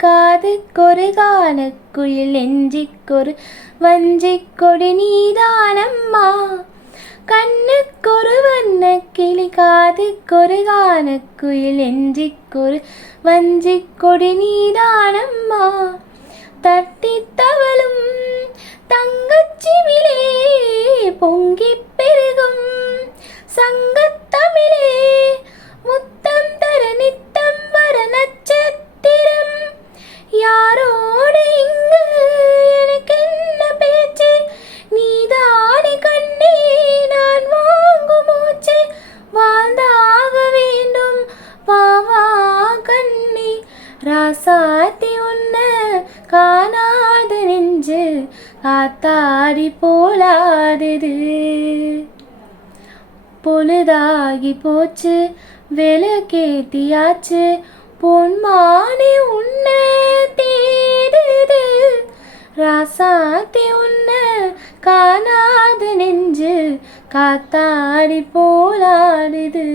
காதுக்கொரு கானக்குயில் நெஞ்சிக்கொரு வஞ்சிக் கொடி நீதானம்மா. கண்ணுக்கொரு வண்ணக்கிளி காதுக்கொரு கானக்குயில் நெஞ்சிக்கொரு வஞ்சிக் கொடி நீதானம்மா. தட்டித் தவழும் தங்கச்சிமிழே பொங்கிப் பெருகும் சங்கத்தமிழே முத்தம் தர நித்தம் வர நட்சத்திரம். யாரோடு இங்கு எனக்கென்ன பேச்சு, நீதானே கண்ணே நான் வாங்கும் மூச்சு. வாழ்ந்தாக வேண்டும் வா வா கண்ணே, ராசாத்தி உன்ன காணாத நெஞ்சு காத்தாடி போலாடுது. பொழுதாகி போச்சு விளக்கேத்தியாச்சு, பொன்மானே உன்ன தேடுது. ராசாத்தி உன்ன காணாத நெஞ்சு காத்தாடி போலாடுது.